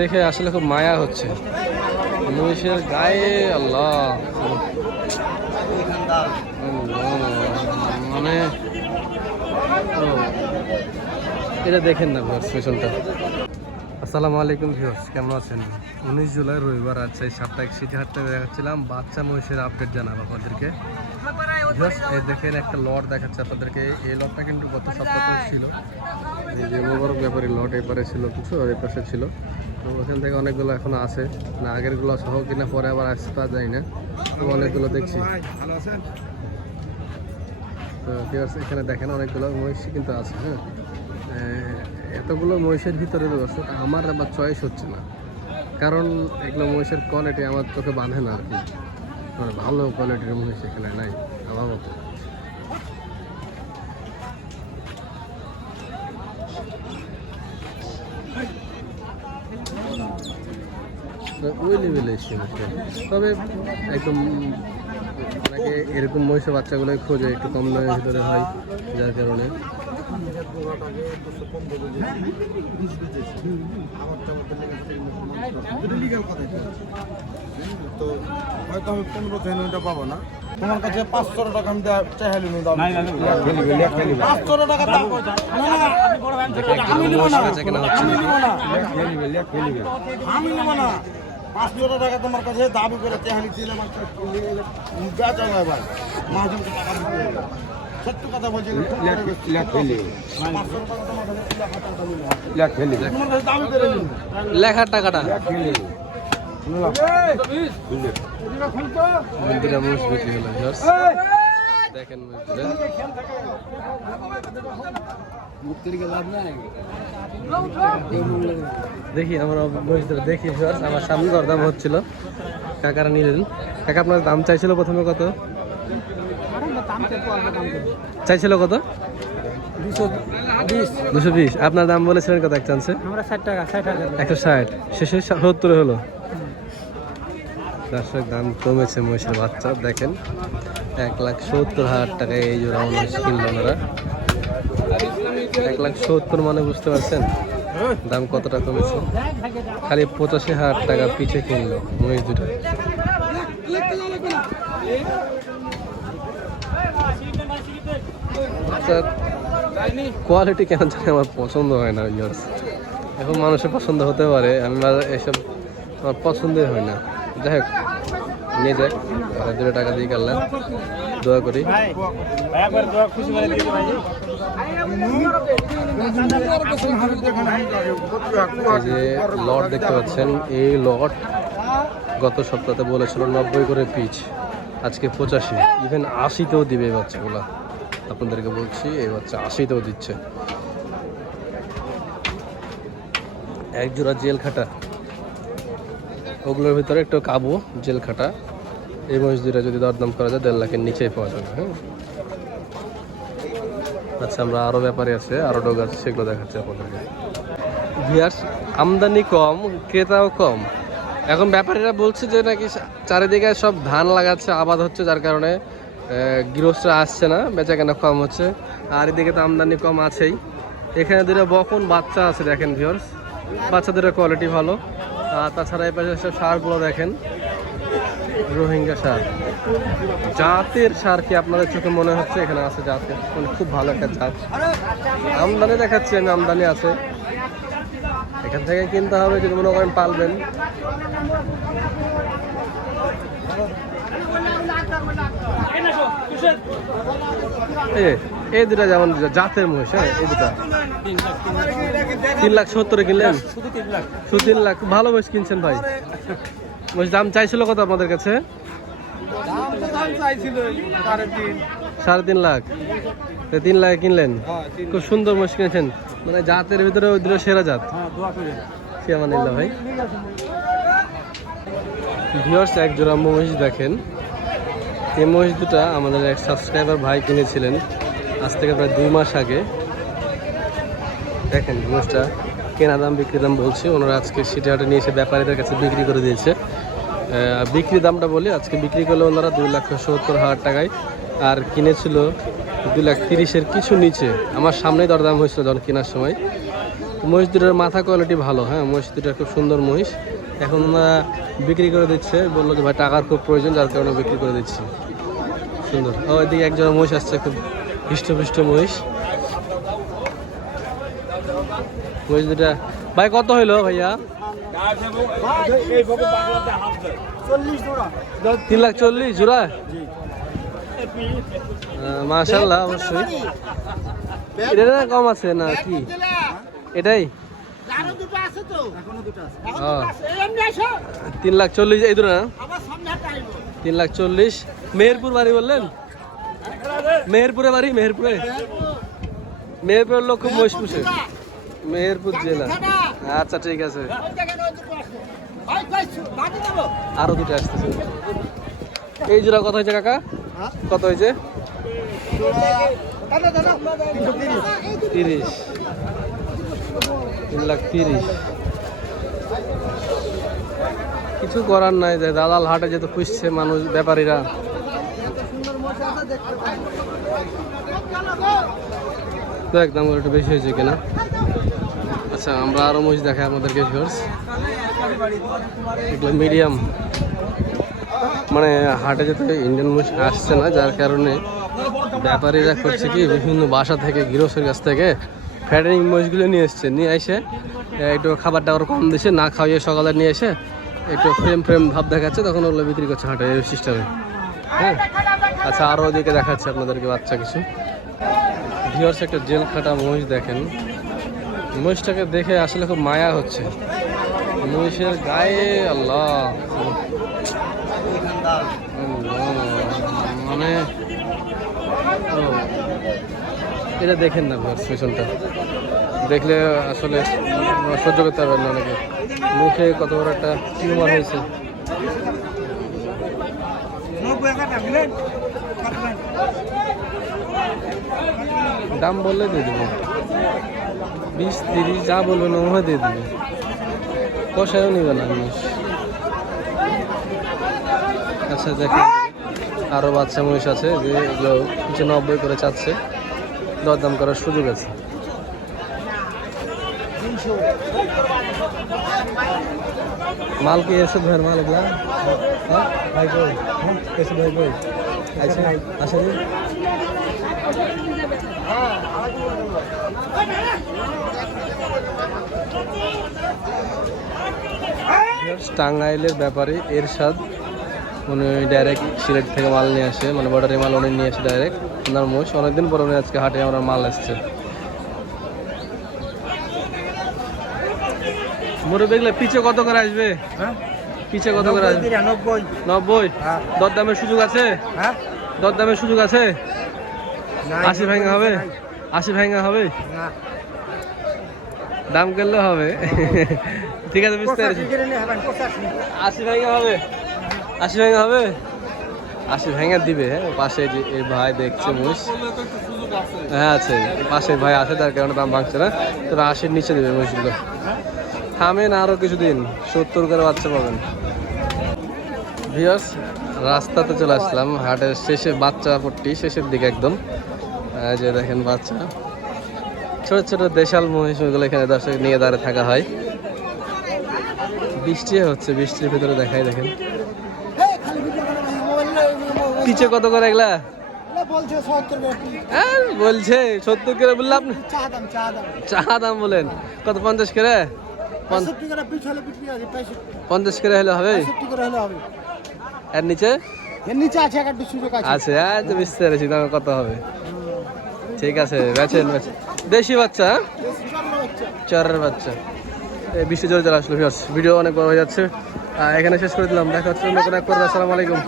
দেখে আসলে খুব মায়া হচ্ছে মহিষের গায়ে। আল্লাহ, মানে এটা দেখেন না ভিউয়ার্স পেছনটা। আসসালামু আলাইকুম ভিউয়ার্স, কেমন আছেন? 19 জুলাই রবিবার আছে সাপ্তাহিক সিটি হাটটা দেখাচ্ছিলাম বাচ্চা মহিষের আপডেট জানাবো আপনাদেরকে। ভিউয়ার্স এই দেখেন একটা লট দেখাচ্ছে আপনাদেরকে। এই লটটা কিন্তু গত সপ্তাহে ছিল, এই যে মোবারক ব্যাপারী লট এপারে ছিল কিছু আর এপাশে ছিল। তো ওখান থেকে অনেকগুলো এখনো আছে না, আগেরগুলো সহ কিনা পরে আবার আসতে পারা যায় না, তো অনেকগুলো দেখছি। তো ভিউয়ার্স এখানে দেখেন অনেকগুলো মহিষ কিন্তু আছে। হ্যাঁ, এতগুলো মহিষের ভিতরে দর্শক আমার আবার চয়েস হচ্ছে না, কারণ এগুলো মহিষের কোয়ালিটি আমার চোখে বাঁধে না আর কি। মানে ভালো কোয়ালিটির মহিষ এখানে নাই আমার মতো। ওই লেভেলে তবে একদম আপনাকে এরকম মহিষের বাচ্চাগুলোই খোঁজে, একটু কম দামের ভিতরে হয়, যার কারণে তো হয়তো আমি 15 জেনুইনটা পাবো না। তোমার কাছে 500 টাকা আমি চাইলি নি দাও। 500 টাকা দাও। আমি নিব না। আমি নিব না। 500 টাকা তোমার কাছে দাবি করে চাইলি দিলে মাত্র বেচা যায় ভাই। মাঝে টাকা দিতে হবে। সত্য কথা বলছি। লেখার টাকাটা মন্দিরা মহিষ বিক্রি হলো। দেখেন দেখি আমরা মহিষদের দেখি। আমার সামনে দরদাম হচ্ছিল, কাকারা নিলেন। কাকা আপনার দাম চাইছিল প্রথমে কত চাইছিল? কত? 220। আপনার দাম বলেছিলেন কত এক চান্সে? 160। শেষে 70 হলো। দর্শক দাম কমেছে মহিষের বাচ্চা। দেখেন 1,70,000 টাকায় এই জোড়া মহিষ কিনলো ওনারা। 1,70,000 মানে বুঝতে পারছেন দাম কতটা কমেছে। খালি 85,000 টাকা পিছে কিনলো মহিষ দুটো। কোয়ালিটি কেন জানি আমার পছন্দ হয় না। এখন মানুষের পছন্দ হতে পারে, আমি এসব আমার পছন্দই হয় না। যাই হোক, নিয়ে যাক, 2 টাকা দিয়ে কাটলাম, দোয়া করি। যে লট দেখতে পাচ্ছেন, এই লট গত সপ্তাহে বলেছিল 90 করে পিচ, আজকে 85, ইভেন 80তেও দিবে এই বাচ্চাগুলা। আপনাদেরকে বলছি এই বাচ্চা 80তেও দিচ্ছে। এক জোড়া জেল খাটা, ওগুলোর ভিতরে একটু কাবু জেল খাটা। এই মহিষ দুইটা যদি দরদাম করা যায় 1.5 লাখের নিচেই পাওয়া যাবে। হ্যাঁ, আচ্ছা, আমরা আরও ব্যাপারে আছে, আরও ডগ আছে, সেগুলো দেখাচ্ছি আপনাদেরকে। ভিউয়ার্স আমদানি কম, ক্রেতাও কম। এখন ব্যাপারীরা বলছে যে নাকি চারিদিকে সব ধান লাগাচ্ছে, আবাদ হচ্ছে, যার কারণে গৃহস্থরা আসছে না, বেচা কেনা কম হচ্ছে। আর এদিকে তো আমদানি কম আছেই। এখানে দুটো বকন বাচ্চা আছে দেখেন ভিউয়ার্স, বাচ্চাদের কোয়ালিটি ভালো। আর তাছাড়া এই পাশে সব সারগুলো দেখেন, রোহিঙ্গা সার, জাতের সার কি আপনাদের চোখে মনে হচ্ছে? এখানে আছে জাতের, মানে খুব ভালো একটা জাত। আমদানি দেখাচ্ছি আমি, আমদানি আছে, এখান থেকে কিনতে হবে যদি মনে করেন পালবেন। এই দুটা যেমন জাতের মহিষ, হ্যাঁ, এই দুটা 3,70,000 কিনলেন? শুধু 3 লাখ। ভালো মহিষ কিনছেন ভাই। মহিষ দাম চাইছিল কত আপনাদের কাছে? 3.5 লাখ। 3 লাখে কিনলেন? খুব সুন্দর মহিষ কিনেছেন, মানে জাতের ভিতরে ওই দুটো সেরা জাত। সিয়ামানিল্লাহ ভাই। ভিউয়ার্স এক জোড়া মহিষ দেখেন। এই মহিষ দুটা আমাদের এক সাবস্ক্রাইবার ভাই কিনেছিলেন আজ থেকে প্রায় 2 মাস আগে। দেখেন মহিষটা কেনা দাম বিক্রি দাম বলছি, ওনারা আজকে সিটি হাটে নিয়ে এসে ব্যাপারীদের কাছে বিক্রি করে দিয়েছে। বিক্রি দামটা বলি, আজকে বিক্রি করলে ওনারা 2,70,000 টাকায়, আর কিনেছিল 2,30,000 কিছু নিচে। আমার সামনেই দরদাম হয়েছিল যখন কেনার সময়। মহিষ দুটার মাথা কোয়ালিটি ভালো, হ্যাঁ মহিষ দুটা খুব সুন্দর মহিষ। এখন ওনারা বিক্রি করে দিচ্ছে, বললো যে ভাই টাকার খুব প্রয়োজন, যার কারণে বিক্রি করে দিচ্ছি। সুন্দর। ও এদিকে একজন মহিষ আসছে, খুব হৃষ্টপুষ্ট মহিষ। মহিষ দুটা ভাই কত হইলো ভাইয়া? 3,40,000 জোড়া। মাশাআল্লাহ, অবশ্যই এটা না কম আছে না কি? এটাই 3,40,000 এই দূরে না? 3,40,000। মেহেরপুর বাড়ি বললেন? মেহেরপুরে বাড়ি? মেহেরপুরের লোক খুব মহিষ পুষে, মেহেরপুর জেলা। আচ্ছা ঠিক আছে, আরো দুটো আসতেছে। এই জোড়া কত হয়েছে কাকা? কত হয়েছে? 30। 3,30,000। কিছু করার নাই, যে দালাল হাটে যেহেতু খুঁজছে মানুষ, ব্যাপারীরা। তো একদম একটু বেশি হয়েছে কিনা। আচ্ছা আমরা আরো মহিষ দেখাই আমাদেরকে। এগুলো মিডিয়াম, মানে হাটে যেতে ইন্ডিয়ান মহিষ আসছে না, যার কারণে ব্যাপারীরা করছে কি বিভিন্ন বাসা থেকে, গৃহস্থের কাছ থেকে ফ্যাটেনিং মহিষগুলো নিয়ে এসছে, নিয়ে এসে একটু খাবার টাবার কম দিছে, না খাওয়িয়ে সকালে নিয়ে এসে একটু ফ্রেম ভাব দেখাচ্ছে, তখন ওগুলো বিক্রি করছে হাটে এই সিস্টেমে। হ্যাঁ আচ্ছা আরও ওদিকে দেখাচ্ছে আপনাদেরকে বাচ্চা কিছু। ভিউয়ার্স একটা জেল খাটা মহিষ দেখেন, মহিষটাকে দেখে আসলে খুব মায়া হচ্ছে। মহিষের গায়ে আল্লাহ, মানে এটা দেখেন না ভিউয়ার্স, পেছনটা দেখলে আসলে সহ্য করতে পারবেন না অনেকে। মুখে কত বড় একটা টিউমার হয়েছে। দাম বললে দিয়ে দেবো, 20-30 যা বলবেন ওভাবে দিয়ে দেবো, কষায়ও নিবে না মহিষ। আচ্ছা দেখেন আরও বাচ্চা মহিষ আছে, যে এগুলো 90 করে চাচ্ছে, দরদাম করার সুযোগ আছে। মাল কি এসে ভাইয়ের মাল এগুলা? ভাই কই এসে ভাই কই আচ্ছা আসলে টাঙ্গাইলের ব্যাপারে এরশাদ, উনি ডাইরেক্ট সিলেট থেকে মাল নিয়ে আসে, মানে বর্ডারে মাল উনি নিয়ে আসে ডাইরেক্ট। ওনার মোষ অনেকদিন পর উনি আজকে হাটে আমার মাল আসছে। মোরে দেখলে পিছে কত করে আসবে? পিছে কত করে আসবে? 90। দরদামের সুযোগ আছে? দরদামের সুযোগ আছে? 80 ভাঙা হবে? 80 ভাঙা হবে? দাম করলে হবে। ঠিক আছে বুঝতে পেরেছি। 80 ভাঙা হবে? 80 ভাঙা হবে? 80 ভাঙা দিবে। হ্যাঁ পাশে যে এই ভাই দেখছে মহিষ, হ্যাঁ আছে পাশে ভাই আছে, তার কারণে দাম ভাঙছে না। তোরা 80-র নিচে দেবে মহিষগুলো। থামেন আরো কিছুদিন, 70 করে বাচ্চা পাবেন। ভিউয়ার্স রাস্তাতে চলে আসলাম, হাটের শেষে বাচ্চা পট্টি শেষের দিকে একদম। যে দেখেন বাচ্চা ছোট ছোট দেশাল মহিষ, ওইগুলো এখানে দর্শক নিয়ে দাঁড়িয়ে থাকা হয়। বৃষ্টি হচ্ছে, বৃষ্টির ভিতরে দেখাই দেখেন। পিছে কত করে এগুলা? বলছে 70 করে বললাম, চা দাম বলেন কত? 50 করে? 50 করে হলে হবে? এর নিচে? আচ্ছা আচ্ছা বুঝতে পেরেছি, দাম কত হবে। ঠিক আছে বেচেন। দেশি বাচ্চা, চারের বাচ্চা। এই বৃষ্টি জোরে চলে আসলো। ভিডিও অনেক বড় হয়ে যাচ্ছে, এখানে শেষ করে দিলাম। দেখা হচ্ছে অন্য কোনো এক পর্বে। আসসালামু আলাইকুম।